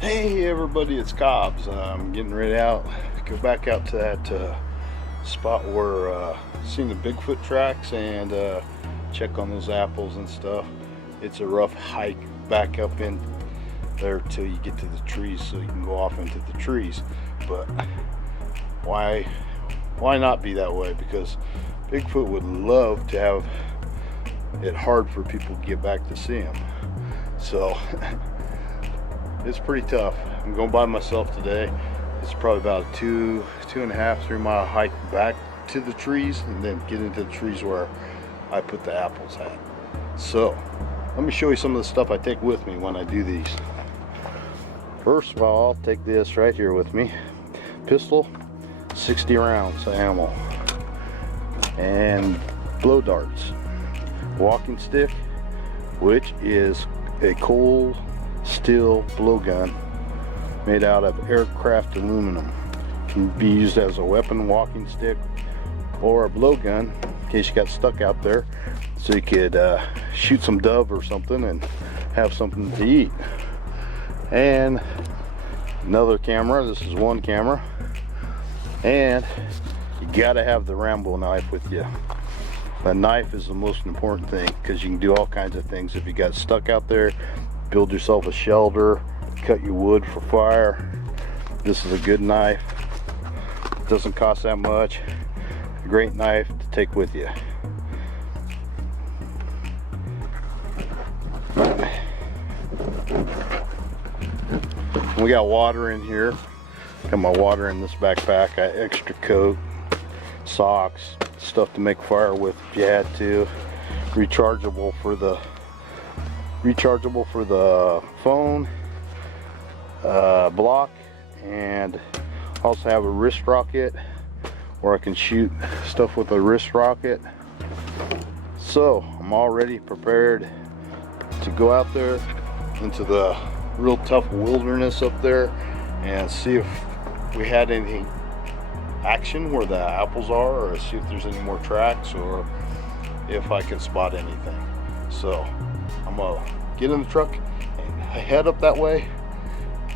Hey everybody, it's Cobbs. I'm getting ready out, go back out to that spot where seen the Bigfoot tracks and check on those apples and stuff. It's a rough hike back up in there till you get to the trees, so you can go off into the trees. But why not be that way? Because Bigfoot would love to have it hard for people to get back to see him. So it's pretty tough. I'm going by myself today. It's probably about a 2.5, 3 mile hike back to the trees and then get into the trees where I put the apples at. So let me show you some of the stuff I take with me when I do these. First of all, I'll take this right here with me. Pistol, 60 rounds of ammo, and blow darts. Walking stick, which is a cold steel blowgun made out of aircraft aluminum. Can be used as a weapon, walking stick, or a blowgun in case you got stuck out there, so you could shoot some dove or something and have something to eat. And another camera. This is one camera, and you gotta have the Rambo knife with you. The knife is the most important thing because you can do all kinds of things. If you got stuck out there, build yourself a shelter, cut your wood for fire. This is a good knife. Doesn't cost that much. A great knife to take with you. We got water in here. Got my water in this backpack. Got extra coat, socks, stuff to make fire with if you had to. Rechargeable for the phone, block, and also have a wrist rocket where I can shoot stuff with a wrist rocket. So I'm already prepared to go out there into the real tough wilderness up there and see if we had any action where the apples are, or see if there's any more tracks, or if I can spot anything. So I'm gonna get in the truck and head up that way.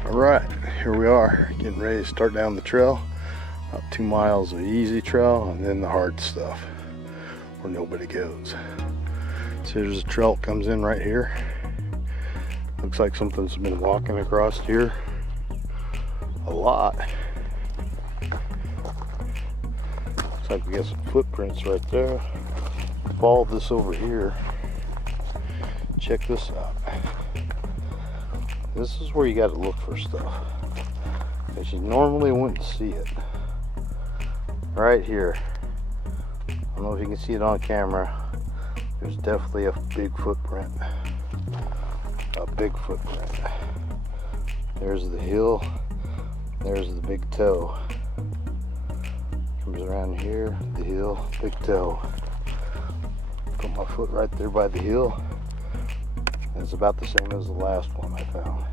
All right, here we are, getting ready to start down the trail. About 2 miles of easy trail, and then the hard stuff where nobody goes. So there's a trail that comes in right here. Looks like something's been walking across here a lot. Looks like we got some footprints right there. Follow this over here. Check this out. This is where you got to look for stuff, because you normally wouldn't see it. Right here. I don't know if you can see it on camera. There's definitely a big footprint. A big footprint. There's the hill. There's the big toe. Comes around here, the hill, big toe. Put my foot right there by the hill. It's about the same as the last one I found.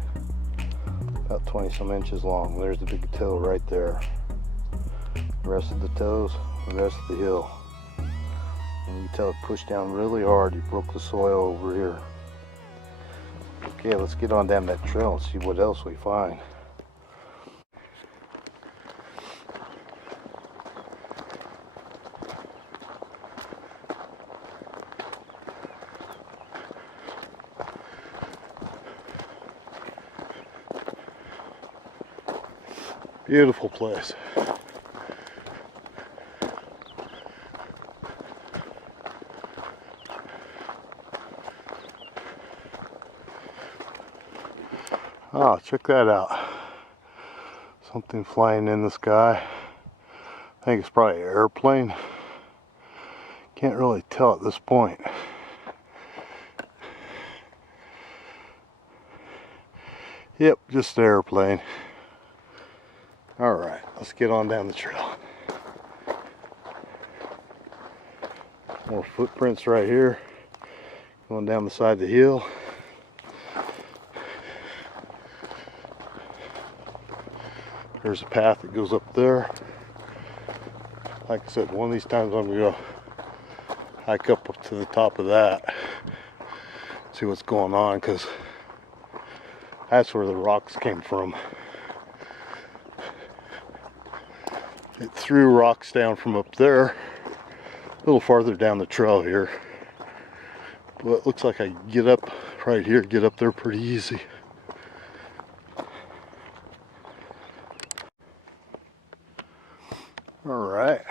About 20 some inches long. There's the big toe right there. The rest of the toes, the rest of the hill. And you can tell it pushed down really hard. You broke the soil over here. Okay, let's get on down that trail and see what else we find. Beautiful place. Oh, check that out. Something flying in the sky. I think it's probably an airplane. Can't really tell at this point. Yep, just an airplane. Alright, let's get on down the trail. More footprints right here. Going down the side of the hill. There's a path that goes up there. Like I said, one of these times I'm going to go hike up to the top of that. See what's going on, because That's where the rocks came from. It threw rocks down from up there, a little farther down the trail here. But it looks like I can get up right here, get up there pretty easy. All right.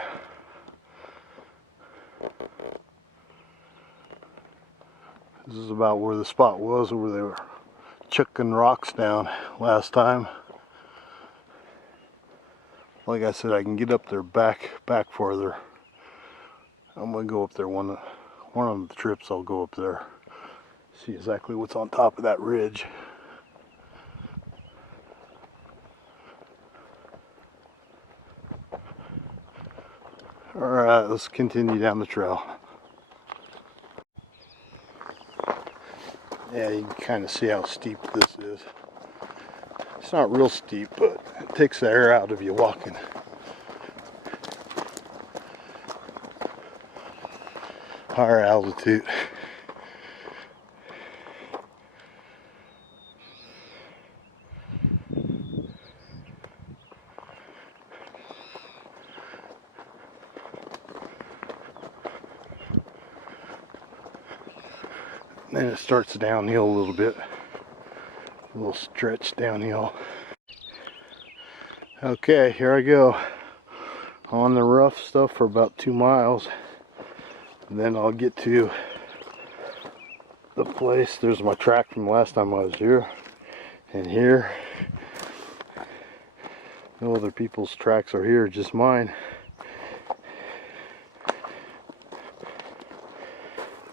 This is about where the spot was where they were chucking rocks down last time. Like I said, I can get up there back farther. I'm gonna go up there one of the trips. I'll go up there, see exactly what's on top of that ridge. All right, let's continue down the trail. Yeah, you can kind of see how steep this is. It's not real steep, but it takes the air out of you walking. Higher altitude. Then it starts downhill a little bit. A little stretch downhill. Okay, here I go. On the rough stuff for about 2 miles. And then I'll get to the place. There's my track from last time I was here. And here. No other people's tracks are here, just mine.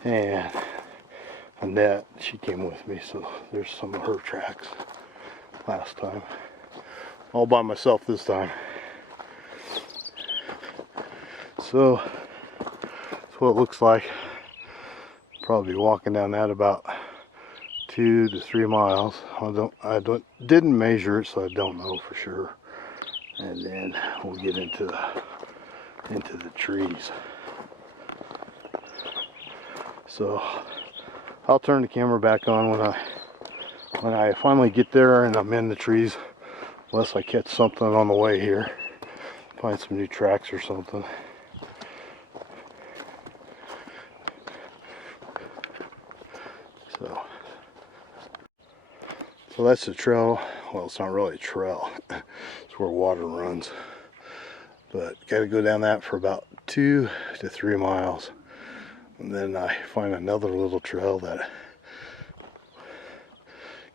And Annette, she came with me, so there's some of her tracks last time. All by myself this time. So that's what it looks like. Probably walking down that about 2 to 3 miles. Didn't measure it, so I don't know for sure. And then we'll get into the trees. So I'll turn the camera back on when I finally get there and I'm in the trees, unless I catch something on the way here, find some new tracks or something. So that's the trail. Well, it's not really a trail. It's where water runs. But got to go down that for about 2 to 3 miles. And then I find another little trail that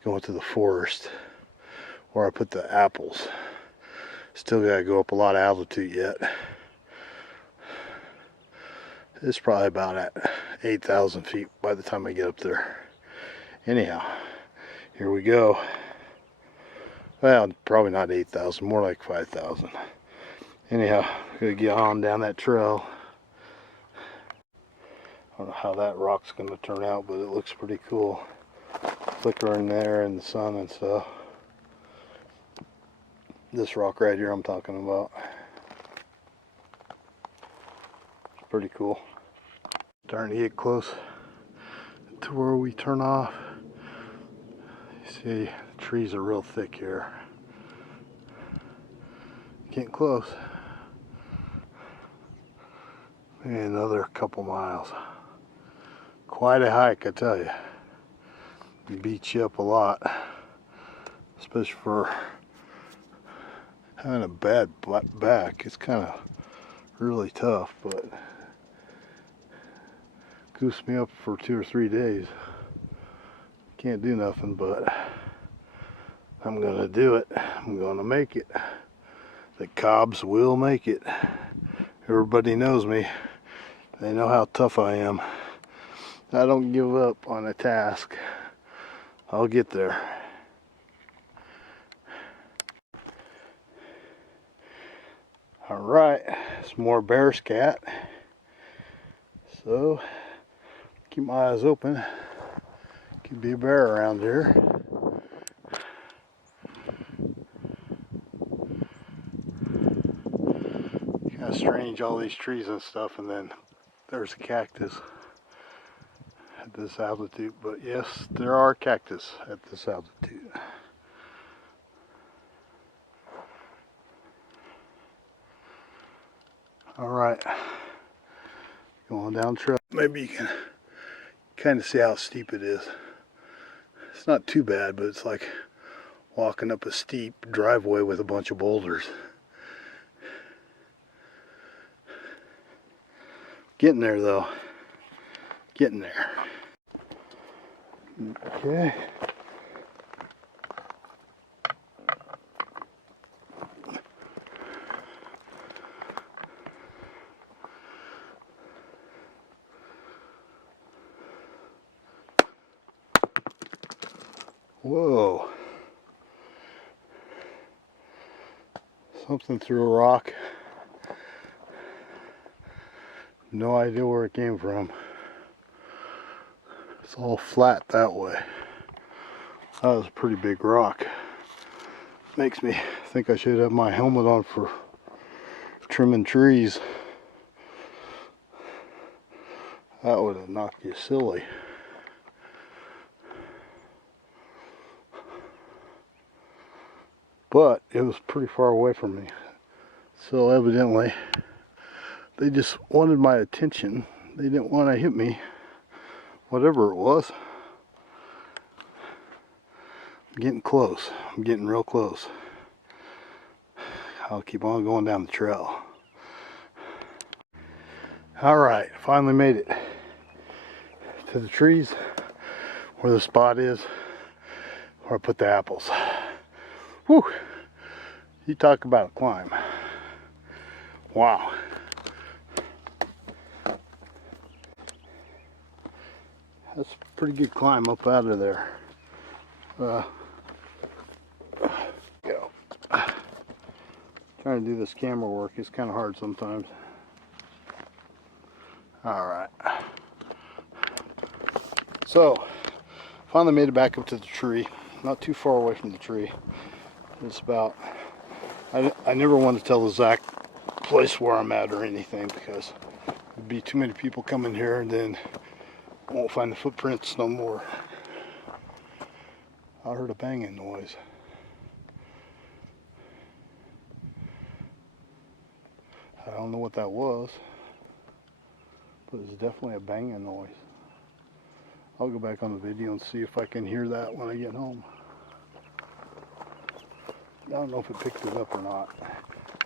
going to the forest where I put the apples. Still got to go up a lot of altitude yet. It's probably about at 8,000 feet by the time I get up there. Anyhow, here we go. Well, probably not 8,000, more like 5,000. Anyhow, gonna get on down that trail. I don't know how that rock's gonna turn out, but it looks pretty cool. Flickering there in the sun and stuff. This rock right here I'm talking about. It's pretty cool. Starting to get close to where we turn off. You see, the trees are real thick here. Getting close. Maybe another couple miles. Quite a hike, I tell you. It beats you up a lot, especially for having a bad back. It's kind of really tough, but goosed me up for 2 or 3 days. Can't do nothing, but I'm gonna do it. I'm gonna make it. The Cobbs will make it. Everybody knows me. They know how tough I am. I don't give up on a task. I'll get there. All right, some more bear scat. So keep my eyes open. Could be a bear around here. Kind of strange, all these trees and stuff, and then there's a cactus at this altitude. But yes, there are cactus at this altitude. All right, going down trail. Maybe you can kind of see how steep it is. It's not too bad, but it's like walking up a steep driveway with a bunch of boulders. Getting there though. Getting there. Okay. Whoa. Something threw a rock. No idea where it came from. It's all flat that way. That was a pretty big rock. Makes me think I should have my helmet on for trimming trees. That would have knocked you silly. But it was pretty far away from me. So evidently they just wanted my attention. They didn't want to hit me, whatever it was. I'm getting close. I'm getting real close. I'll keep on going down the trail. Alright, finally made it to the trees where the spot is where I put the apples. Whew! You talk about a climb. Wow. That's a pretty good climb up out of there. Go. Trying to do this camera work is kind of hard sometimes. Alright. So, finally made it back up to the tree. Not too far away from the tree. It's about, I never want to tell the exact place where I'm at or anything because there'd be too many people coming here and then I won't find the footprints no more. I heard a banging noise. I don't know what that was, but it's definitely a banging noise. I'll go back on the video and see if I can hear that when I get home. I don't know if it picked it up or not.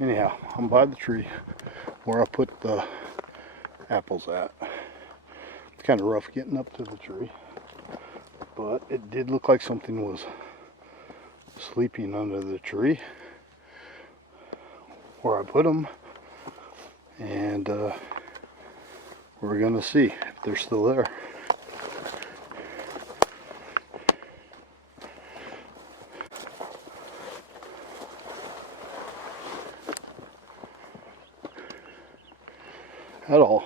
Anyhow, I'm by the tree where I put the apples at. It's kind of rough getting up to the tree, but it did look like something was sleeping under the tree where I put them, and we're gonna see if they're still there. At all.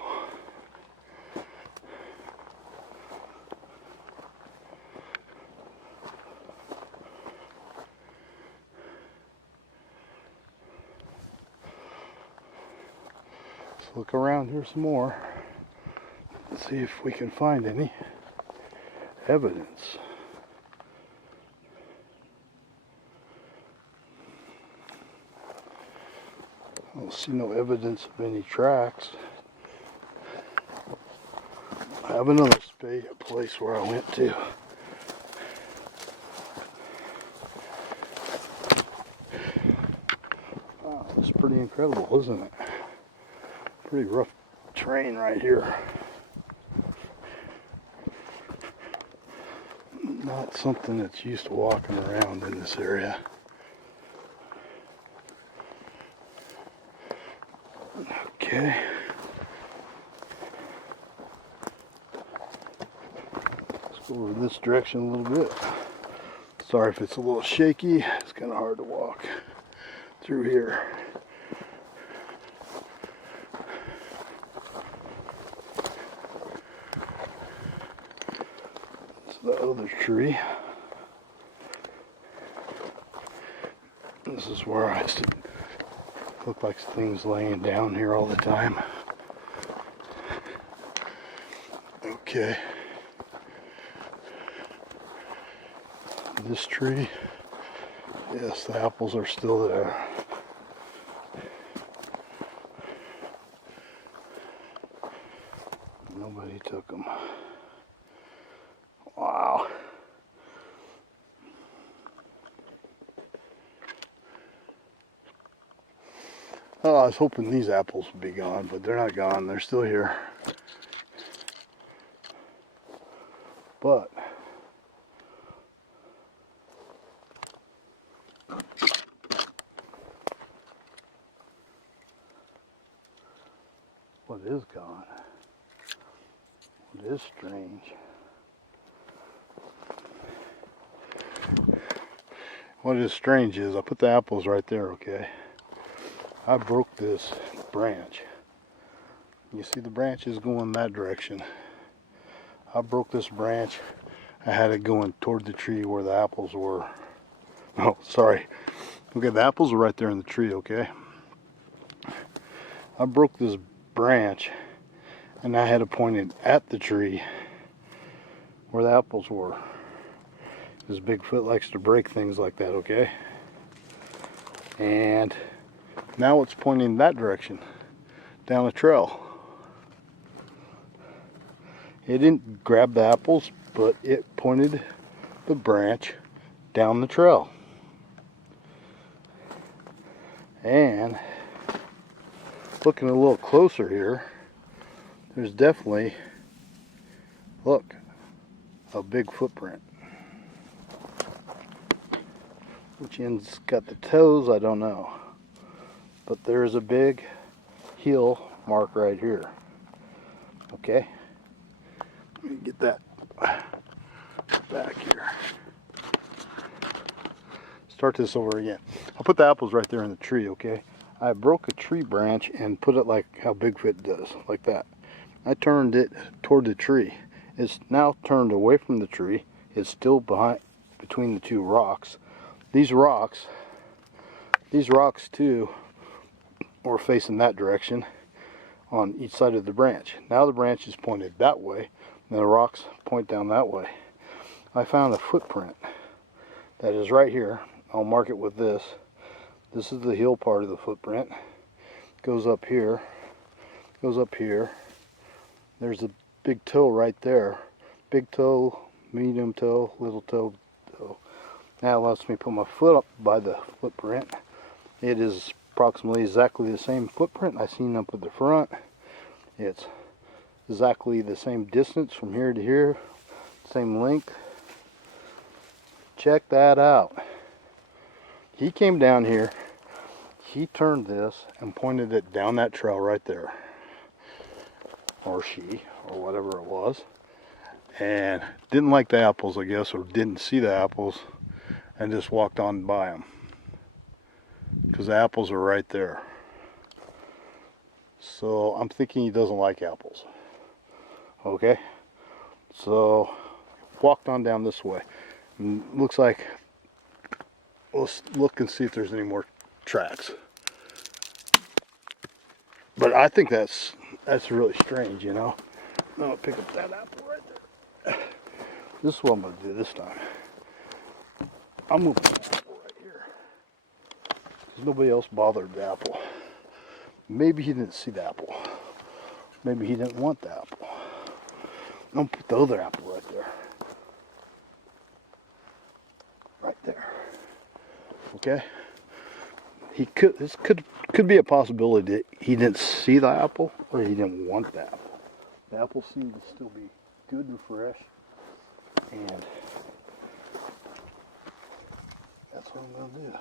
Let's look around here some more and see if we can find any evidence. I don't see no evidence of any tracks. I have another place where I went to. Wow, it's pretty incredible, isn't it? Pretty rough terrain right here. Not something that's used to walking around in this area. Okay. Go over this direction a little bit. Sorry if it's a little shaky. It's kind of hard to walk through here. It's the other tree. This is where I used to look like things laying down here all the time. Okay. This tree, yes, the apples are still there. took them. Wow. Oh, I was hoping these apples would be gone, but they're not gone. They're still here. But what is gone? What is strange? What is strange is I put the apples right there, okay? I broke this branch. You see the branch is going that direction. I broke this branch. I had it going toward the tree where the apples were. Oh, sorry. Okay, the apples are right there in the tree, okay? I broke this branch and I had it pointed at the tree where the apples were. This Bigfoot likes to break things like that, okay? And now it's pointing that direction, down the trail. It didn't grab the apples, but it pointed the branch down the trail. And looking a little closer here, there's definitely, look, a big footprint. Which end's got the toes, I don't know. But there's a big heel mark right here. Okay? Let me get that back here. Start this over again. I'll put the apples right there in the tree, okay? I broke a tree branch and put it like how Bigfoot does, like that. I turned it toward the tree. It's now turned away from the tree. It's still between the two rocks. These rocks too were facing that direction on each side of the branch. Now the branch is pointed that way, and the rocks point down that way. I found a footprint that is right here. I'll mark it with this. This is the heel part of the footprint. Goes up here, goes up here. There's a big toe right there. Big toe, medium toe, little toe, toe. Now it lets me put my foot up by the footprint. It is approximately exactly the same footprint I seen up at the front. It's exactly the same distance from here to here, same length. Check that out. He came down here, he turned this and pointed it down that trail right there. Or she, or whatever it was. And didn't like the apples, I guess, or didn't see the apples, and just walked on by them. Because the apples are right there. So I'm thinking he doesn't like apples. Okay? So walked on down this way. And looks like, let's look and see if there's any more tracks. But I think that's really strange, you know. I'm gonna pick up that apple right there. This is what I'm gonna do this time. I'm gonna put the apple right here. Because nobody else bothered the apple. Maybe he didn't see the apple. Maybe he didn't want the apple. I'm gonna put the other apple right there. Right there. Okay? This could be a possibility that he didn't see the apple or he didn't want the apple. The apple seemed to still be good and fresh, and that's what I'm gonna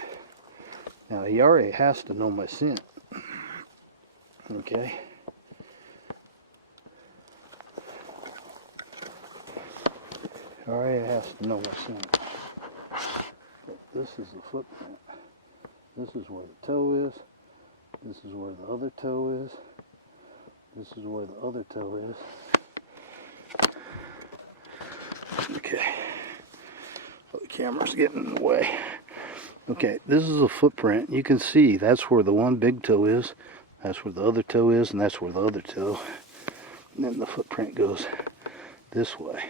do. Now he already has to know my scent. Okay. He already has to know my scent. This is the footprint. This is where the toe is. This is where the other toe is. This is where the other toe is. Okay. Oh, the camera's getting in the way. Okay, this is a footprint. You can see that's where the one big toe is. That's where the other toe is, and that's where the other toe. And then the footprint goes this way.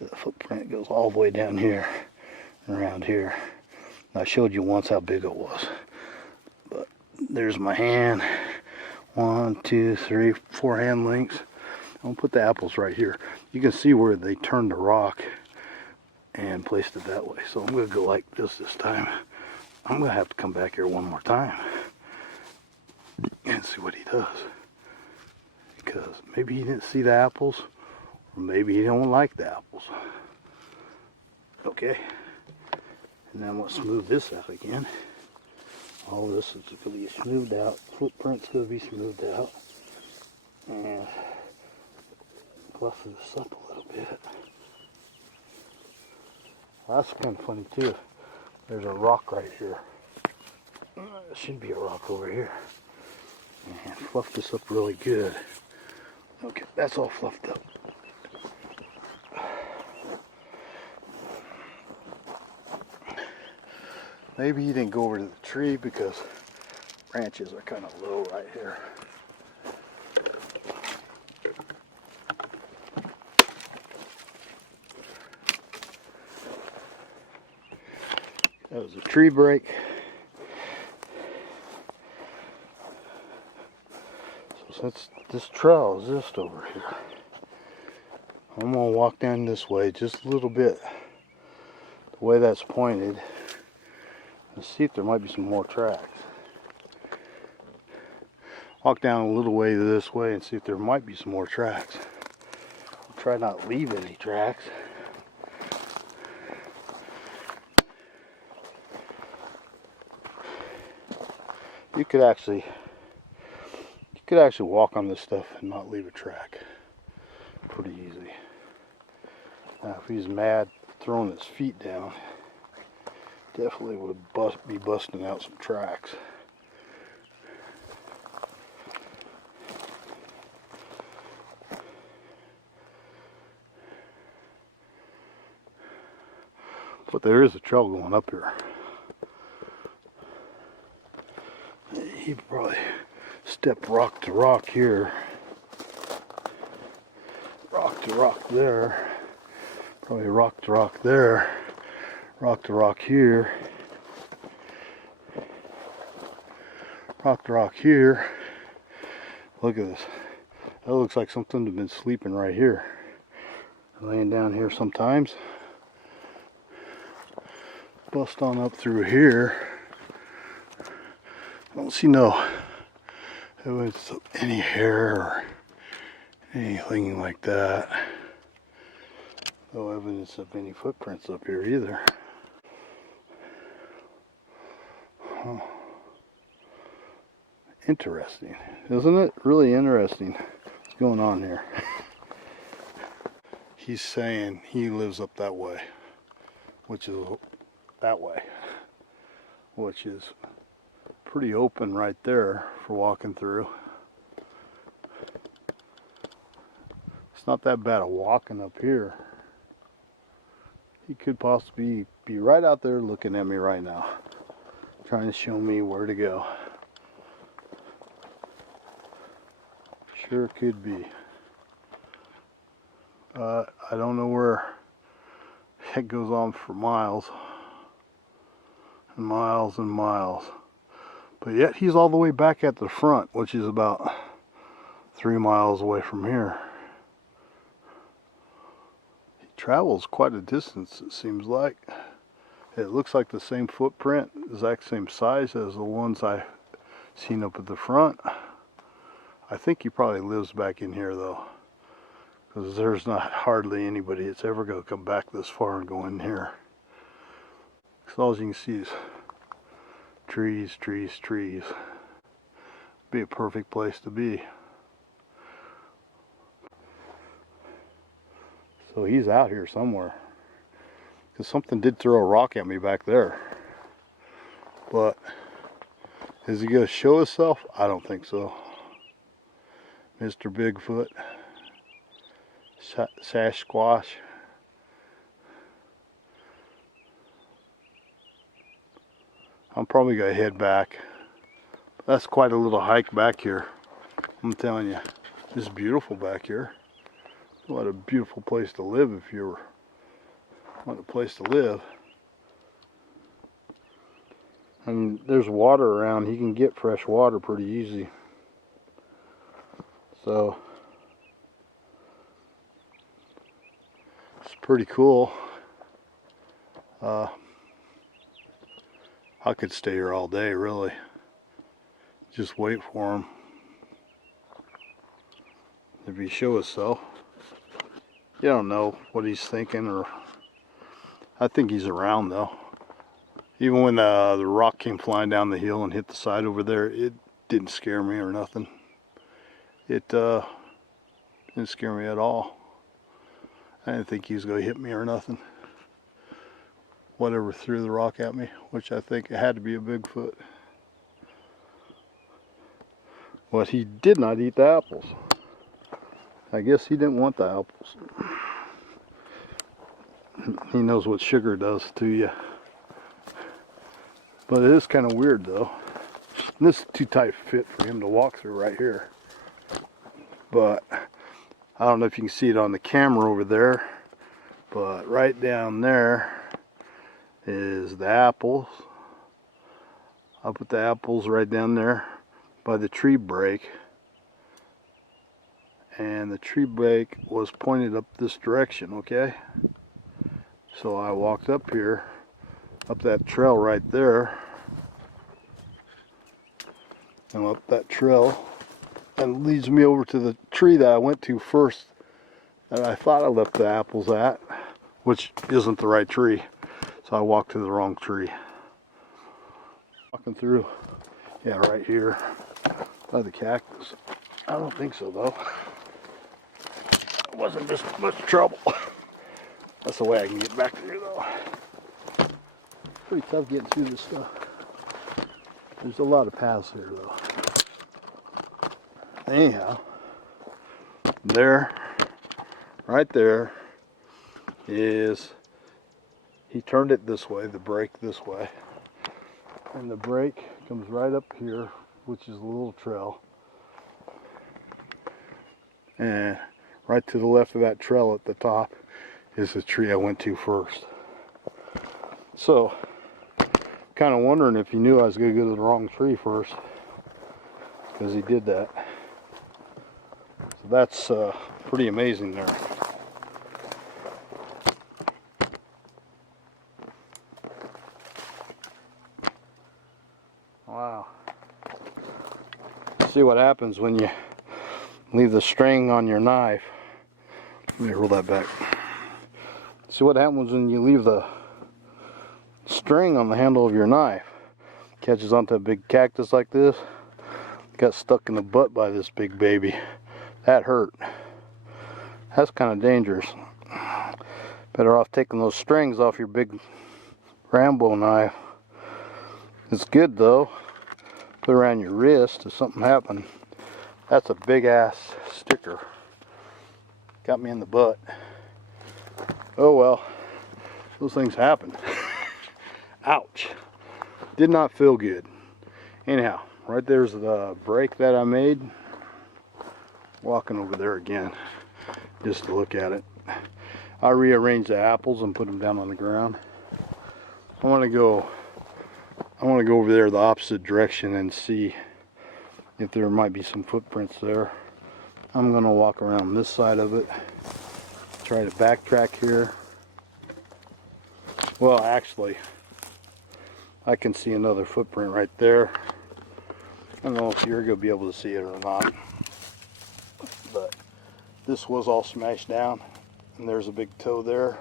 The footprint goes all the way down here and around here. I showed you once how big it was, but there's my hand. 1, 2, 3, 4 hand lengths. I'm gonna put the apples right here. You can see where they turned the rock and placed it that way. So I'm gonna go like this time. I'm gonna have to come back here one more time and see what he does. Because maybe he didn't see the apples, or maybe he don't like the apples. Okay. And then I'm gonna smooth this out again. All this is gonna be smoothed out. Footprint's gonna be smoothed out. And fluff this up a little bit. Well, that's kind of funny too. There's a rock right here. There should be a rock over here. And fluff this up really good. Okay, that's all fluffed up. Maybe he didn't go over to the tree because branches are kind of low right here. That was a tree break. So since this trail is just over here, I'm gonna walk down this way just a little bit, the way that's pointed, and see if there might be some more tracks. Walk down a little way this way and see if there might be some more tracks. I'll try not to leave any tracks. You could actually walk on this stuff and not leave a track. Pretty easy. Now if he's mad throwing his feet down, definitely would be busting out some tracks. But there is a trail going up here. He probably stepped rock to rock here. Rock to rock there. Probably rock to rock there. Rock to rock here. Rock to rock here. Look at this. That looks like something that's been sleeping right here. Laying down here sometimes. Bust on up through here. I don't see no evidence of any hair or anything like that. No evidence of any footprints up here either. Huh. Interesting, isn't it? Really interesting what's going on here. He's saying he lives up that way, which is that way, which is pretty open right there for walking through. It's not that bad of walking up here. He could possibly be right out there looking at me right now, trying to show me where to go. Sure could be. I don't know where it goes on for miles and miles and miles. But yet he's all the way back at the front, which is about 3 miles away from here. He travels quite a distance, it seems like. It looks like the same footprint, exact same size as the ones I've seen up at the front. I think he probably lives back in here though, because there's not hardly anybody that's ever going to come back this far and go in here. So all you can see is trees, trees, trees. Be a perfect place to be. So he's out here somewhere, because something did throw a rock at me back there. But is he going to show himself? I don't think so. Mr. Bigfoot, Sasquatch. I'm probably going to head back. That's quite a little hike back here. I'm telling you, it's beautiful back here. What a beautiful place to live if you want a place to live. I mean, there's water around. He can get fresh water pretty easy. So it's pretty cool. I could stay here all day, really. Just wait for him. If he shows himself, you don't know what he's thinking, or I think he's around though. Even when the rock came flying down the hill and hit the side over there, it didn't scare me or nothing. It didn't scare me at all. I didn't think he was going to hit me or nothing. Whatever threw the rock at me, which I think it had to be a Bigfoot. But he did not eat the apples. I guess he didn't want the apples. He knows what sugar does to you. But it is kind of weird though. And this is too tight fit for him to walk through right here. But I don't know if you can see it on the camera over there, but right down there is the apples. I'll put the apples right down there by the tree break. And the tree break was pointed up this direction, okay? So I walked up here, up that trail right there, and up that trail, and leads me over to the tree that I went to first, that I thought I left the apples at, which isn't the right tree. So I walked to the wrong tree. Walking through, yeah, right here by the cactus. I don't think so though. It wasn't this much trouble. That's the way I can get back there though. Pretty tough getting through this stuff. There's a lot of paths here though. Anyhow, there, right there is, he turned it this way, the break this way. And the break comes right up here, which is a little trail. And right to the left of that trail at the top is the tree I went to first. So, kind of wondering if he knew I was going to go to the wrong tree first, because he did that. So that's pretty amazing there. Wow. See what happens when you leave the string on your knife. Let me roll that back. See what happens when you leave the string on the handle of your knife. Catches onto a big cactus like this. Got stuck in the butt by this big baby. That hurt. That's kind of dangerous. Better off taking those strings off your big Rambo knife. It's good though. Put it around your wrist if something happened. That's a big ass sticker. Got me in the butt. Oh well, those things happen. Ouch. Did not feel good. Anyhow, right there's the break that I made. Walking over there again, just to look at it. I rearranged the apples and put them down on the ground. I want to go over there the opposite direction and see if there might be some footprints there. I'm going to walk around this side of it, try to backtrack here. Well, actually, I can see another footprint right there. I don't know if you're going to be able to see it or not, but this was all smashed down, and there's a big toe there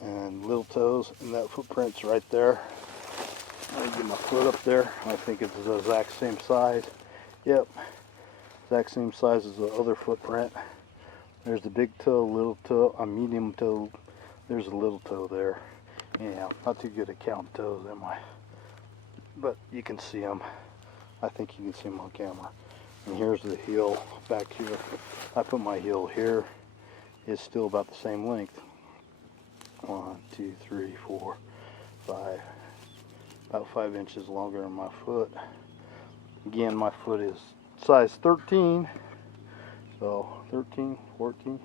and little toes, and that footprint's right there. Let me get my foot up there. I think it's the exact same size. Yep, exact same size as the other footprint. There's the big toe, little toe, a medium toe. There's a little toe there. Anyhow, not too good at counting toes, am I? But you can see them. I think you can see them on camera. And here's the heel back here. I put my heel here. It's still about the same length. 1, 2, 3, 4, 5. About 5 inches longer than my foot. Again, my foot is size 13. So 13, 14.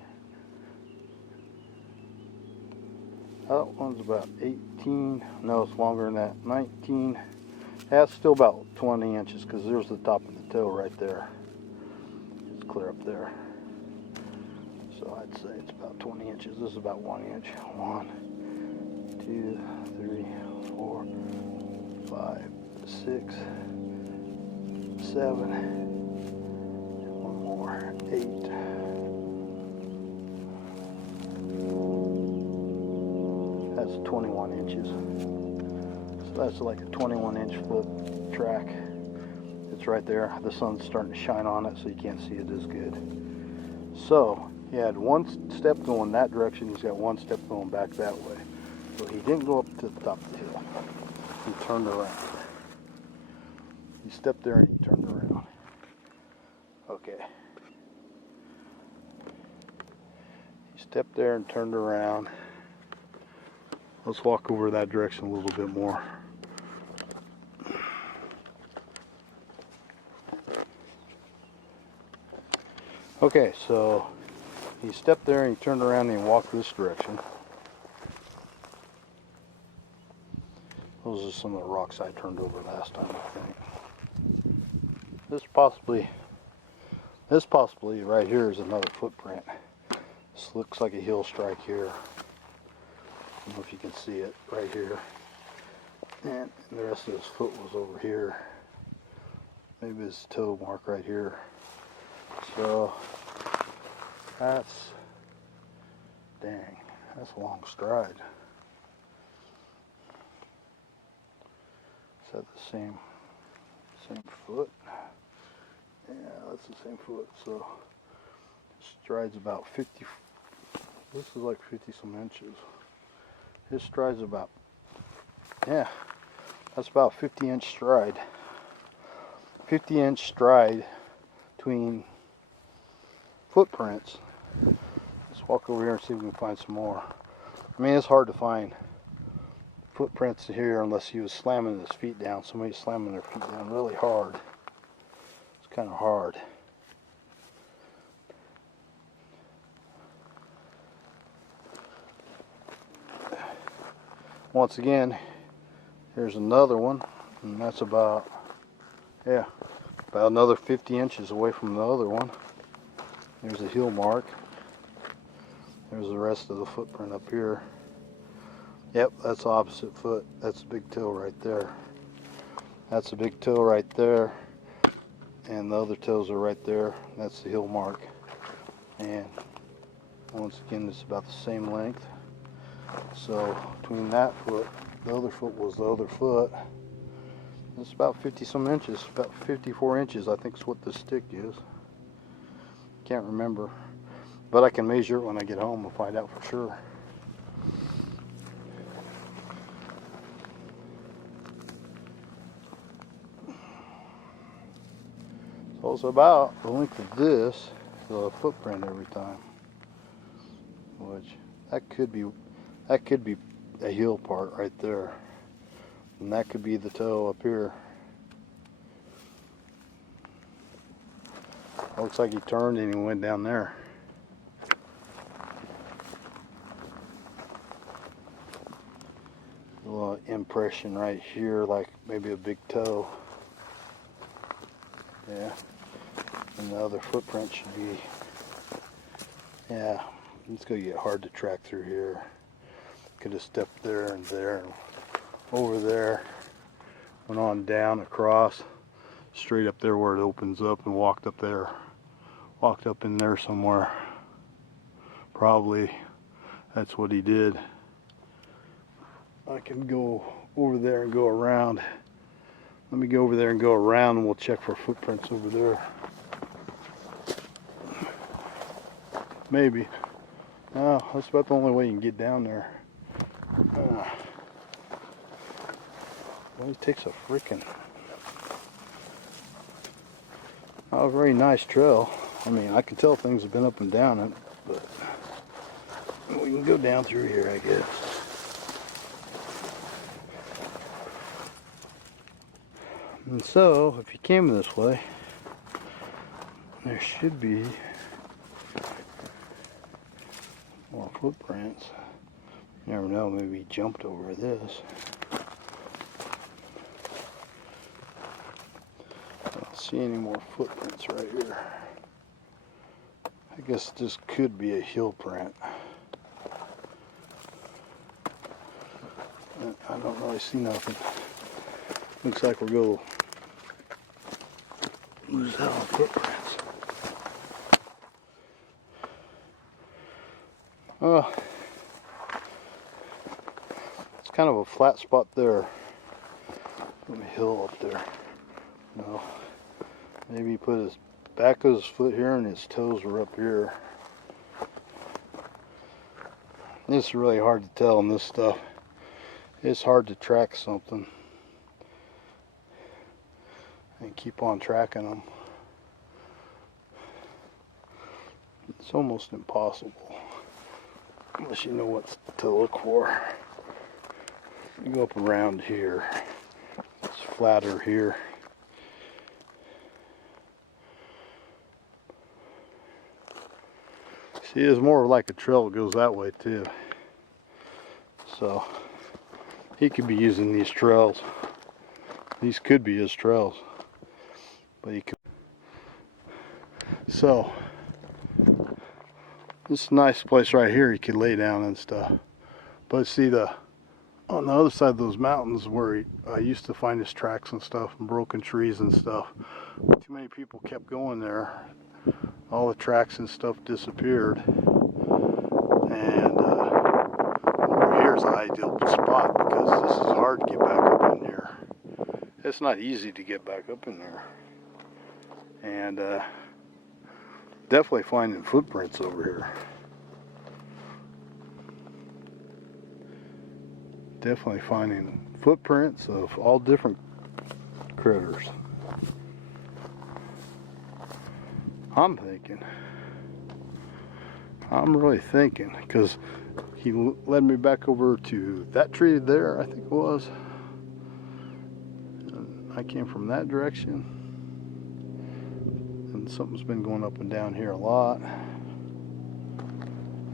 That one's about 18. No, it's longer than that. 19. That's still about 20 inches because there's the top of the toe right there. It's clear up there. So I'd say it's about 20 inches. This is about 1 inch. 1, 2, 3, 4, 5, 6, 7. One more. 8. That's 21 inches. So that's like a 21-inch foot track. It's right there. The sun's starting to shine on it, so you can't see it as good. So he had one step going that direction. He's got one step going back that way. So he didn't go up to the top of the hill. He turned around. He stepped there and he turned around. Okay. He stepped there and turned around. Let's walk over that direction a little bit more. Okay, so he stepped there and he turned around and he walked this direction. Those are some of the rocks I turned over last time, I think. This possibly right here is another footprint. This looks like a heel strike here. I don't know if you can see it right here. And the rest of his foot was over here. Maybe his toe mark right here. So that's, dang, that's a long stride. Is that the same foot? Yeah, that's the same foot. So stride's about 50. This is like 50 some inches. His stride's about, yeah, that's about 50-inch stride. 50-inch stride between footprints. Let's walk over here and see if we can find some more. I mean, it's hard to find footprints here unless he was slamming his feet down. Somebody's slamming their feet down really hard. It's kind of hard. Once again, here's another one, and that's about, yeah, about another 50 inches away from the other one. There's a heel mark. There's the rest of the footprint up here. Yep, that's the opposite foot. That's a big toe right there. That's a big toe right there. And the other toes are right there. That's the heel mark. And once again, it's about the same length. So between that foot, the other foot was the other foot. It's about 50 some inches, about 54 inches I think is what this stick is. Can't remember, but I can measure it when I get home and find out for sure. So it's about the length of this, the footprint every time, which that could be a heel part right there, and that could be the toe up here. Looks like he turned and he went down there. A little impression right here, like maybe a big toe. Yeah, and the other footprint should be, yeah, it's gonna get hard to track through here. Could have stepped there and over there, went on down across, straight up there where it opens up, and walked up there, walked up in there somewhere. Probably that's what he did. I can go over there and go around. Let me go over there and go around, and we'll check for footprints over there. Maybe. No, that's about the only way you can get down there. Well, it takes a freaking, a very nice trail. I mean, I can tell things have been up and down it, but we can go down through here, I guess. And so, if you came this way, there should be more footprints. You never know, maybe he jumped over this. see any more footprints right here. I guess this could be a heel print. I don't really see nothing. Looks like we're going to lose out on footprints. Oh, it's kind of a flat spot there. From a hill up there. No. Maybe he put his back of his foot here and his toes were up here. It's really hard to tell in this stuff. It's hard to track something and keep on tracking them. It's almost impossible unless you know what to look for. You go up around here. It's flatter here. See, it's more like a trail that goes that way too. So he could be using these trails. These could be his trails. But he could. So this is a nice place right here. He could lay down and stuff. But see, on the other side of those mountains where I used to find his tracks and stuff and broken trees and stuff, too many people kept going there. All the tracks and stuff disappeared, and over here is an ideal spot because this is hard to get back up in here. It's not easy to get back up in there, and definitely finding footprints over here. Definitely finding footprints of all different critters. I'm really thinking, because he led me back over to that tree there, I think it was. And I came from that direction. And something's been going up and down here a lot.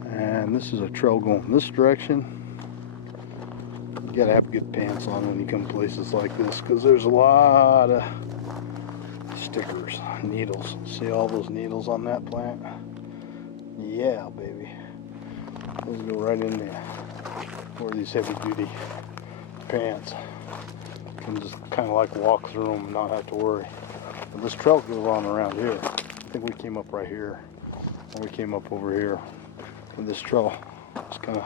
And this is a trail going this direction. You gotta have good pants on when you come places like this, because there's a lot of stickers, needles. See all those needles on that plant? Yeah, baby. Those go right in there. Wear these heavy duty pants. You can just kind of like walk through them and not have to worry. But this trail goes on around here. I think we came up right here. Or we came up over here. And this trail just kind of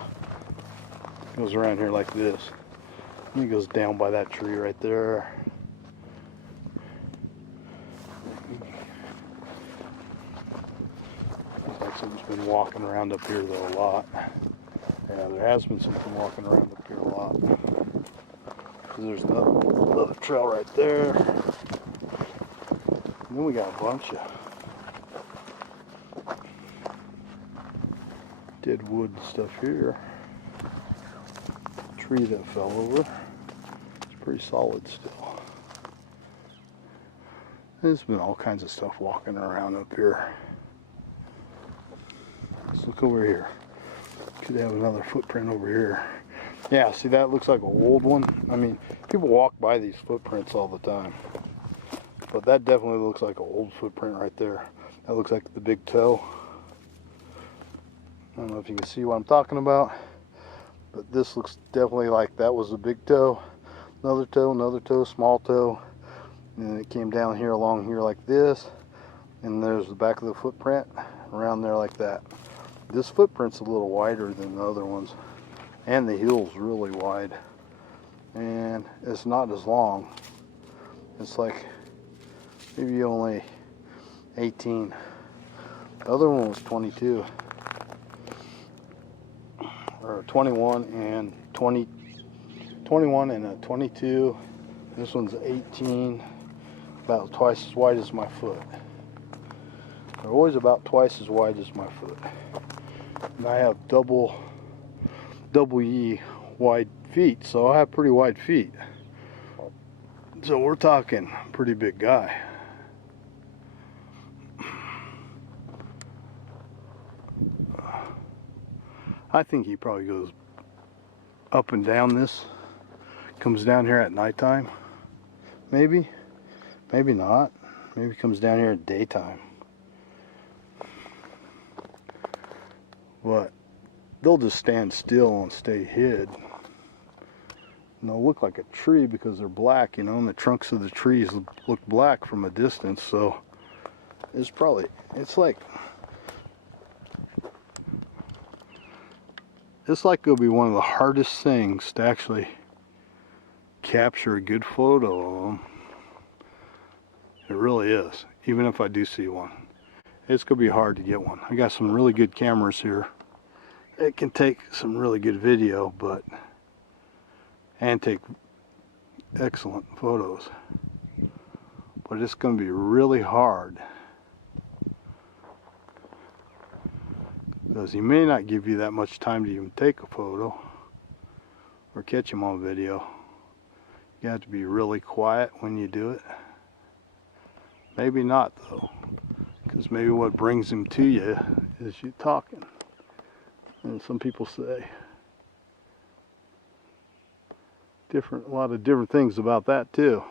goes around here like this. And it goes down by that tree right there. Looks like something's been walking around up here though a lot. Yeah, there has been something walking around up here a lot. Because there's another trail right there. And then we got a bunch of dead wood stuff here. Tree that fell over. It's pretty solid still. There's been all kinds of stuff walking around up here. Let's look over here. Could have another footprint over here. Yeah, see, that looks like an old one. I mean, people walk by these footprints all the time. But that definitely looks like an old footprint right there. That looks like the big toe. I don't know if you can see what I'm talking about. But this looks definitely like that was a big toe, another toe, small toe, and then it came down here along here like this, and there's the back of the footprint around there like that. This footprint's a little wider than the other ones, and the heel's really wide, and it's not as long. It's like maybe only 18. The other one was 22. Or 21 and 21 and a 22. This one's 18, about twice as wide as my foot. They're always about twice as wide as my foot. And I have double E wide feet, so I have pretty wide feet. So we're talking pretty big guy. I think he probably goes up and down this, comes down here at nighttime. Maybe, maybe not. Maybe he comes down here at daytime. But they'll just stand still and stay hid. And they'll look like a tree because they're black, you know, and the trunks of the trees look black from a distance. So it's like it'll be one of the hardest things to actually capture a good photo of them. It really is. Even if I do see one, it's gonna be hard to get one. I got some really good cameras here. It can take some really good video, and take excellent photos. But it's gonna be really hard because he may not give you that much time to even take a photo or catch him on video. You have to be really quiet when you do it. Maybe not though, because maybe what brings him to you is you talking. And some people say a lot of different things about that too.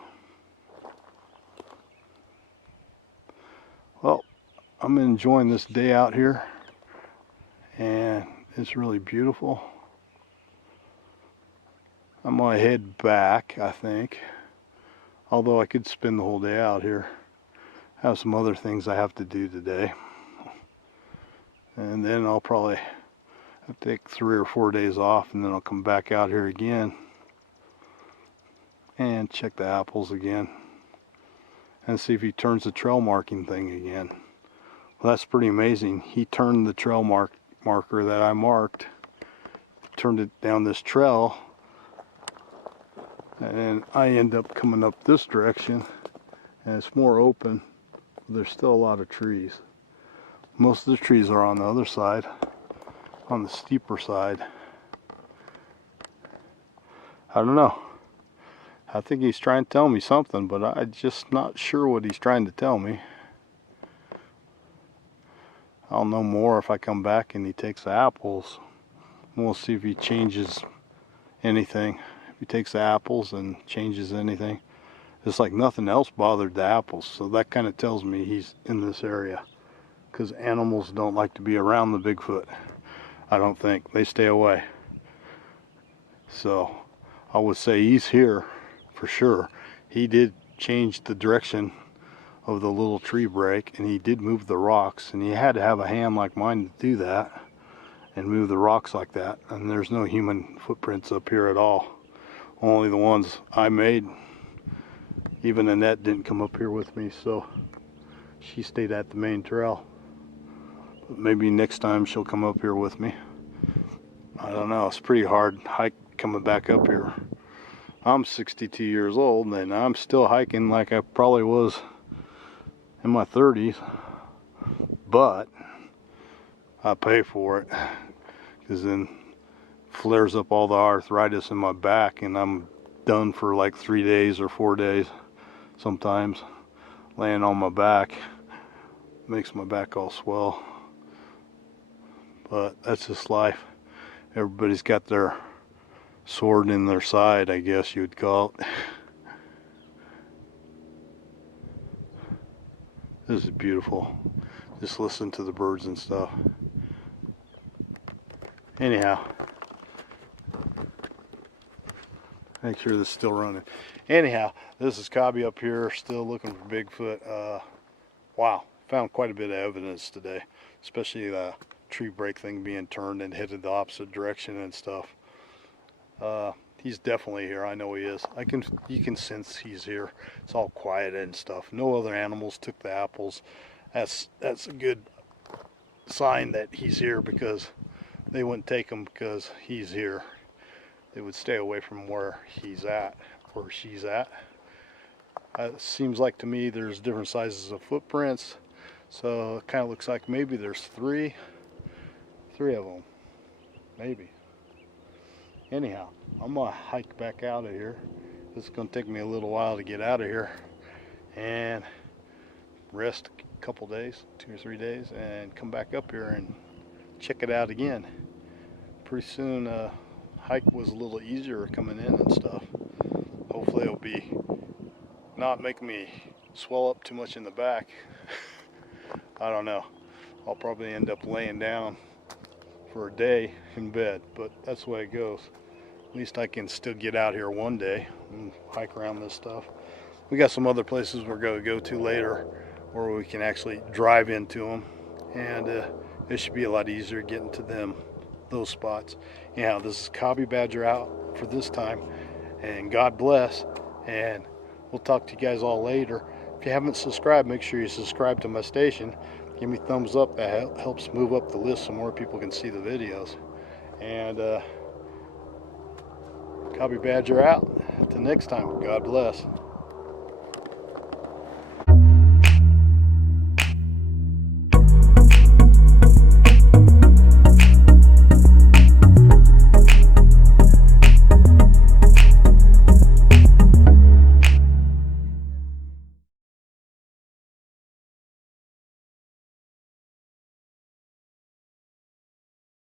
Well, I'm enjoying this day out here, and it's really beautiful. I'm gonna head back, I think, although I could spend the whole day out here. I have some other things I have to do today, and then I'll probably have to take 3 or 4 days off, and then I'll come back out here again and check the apples again and see if he turns the trail marking thing again. Well, that's pretty amazing. He turned the trail marker that I marked, turned it down this trail, and I end up coming up this direction, and it's more open. There's still a lot of trees. Most of the trees are on the other side, on the steeper side. I don't know. I think he's trying to tell me something, but I'm just not sure what he's trying to tell me. I'll know more if I come back and he takes the apples. We'll see if he changes anything. If he takes the apples and changes anything. It's like nothing else bothered the apples, so that kind of tells me he's in this area. Because animals don't like to be around the Bigfoot. I don't think. They stay away. So I would say he's here for sure. He did change the direction of the little tree break, and he did move the rocks, and he had to have a hand like mine to do that and move the rocks like that. And there's no human footprints up here at all, only the ones I made. Even Annette didn't come up here with me, so she stayed at the main trail. But maybe next time she'll come up here with me. I don't know. It's a pretty hard hike coming back up here. I'm 62 years old, and I'm still hiking like I probably was in my 30s, but I pay for it, because then flares up all the arthritis in my back, and I'm done for like 3 days or 4 days sometimes. Laying on my back makes my back all swell, but that's just life. Everybody's got their sword in their side, I guess you would call it. This is beautiful. Just listen to the birds and stuff. Anyhow, make sure this is still running. Anyhow, this is Cobby up here, still looking for Bigfoot. Wow, found quite a bit of evidence today, especially the tree break thing being turned and headed the opposite direction and stuff. He's definitely here. I know he is. You can sense he's here. It's all quiet and stuff. No other animals took the apples. That's a good sign that he's here, because they wouldn't take them because he's here. They would stay away from where he's at, where she's at. It seems like to me there's different sizes of footprints, so it kind of looks like maybe there's three of them, maybe. Anyhow, I'm gonna hike back out of here. It's gonna take me a little while to get out of here and rest a couple days, 2 or 3 days, and come back up here and check it out again. Pretty soon, hike was a little easier coming in and stuff. Hopefully it'll be not make me swell up too much in the back. I don't know. I'll probably end up laying down for a day in bed, but that's the way it goes. At least I can still get out here one day and hike around this stuff. We got some other places we're going to go to later where we can actually drive into them, and it should be a lot easier getting to those spots. Yeah, this is Cobby Badger out for this time, and God bless, and we'll talk to you guys all later. If you haven't subscribed, make sure you subscribe to my station. Give me a thumbs up. That helps move up the list so more people can see the videos. And Cobby Badger out. Until next time, God bless.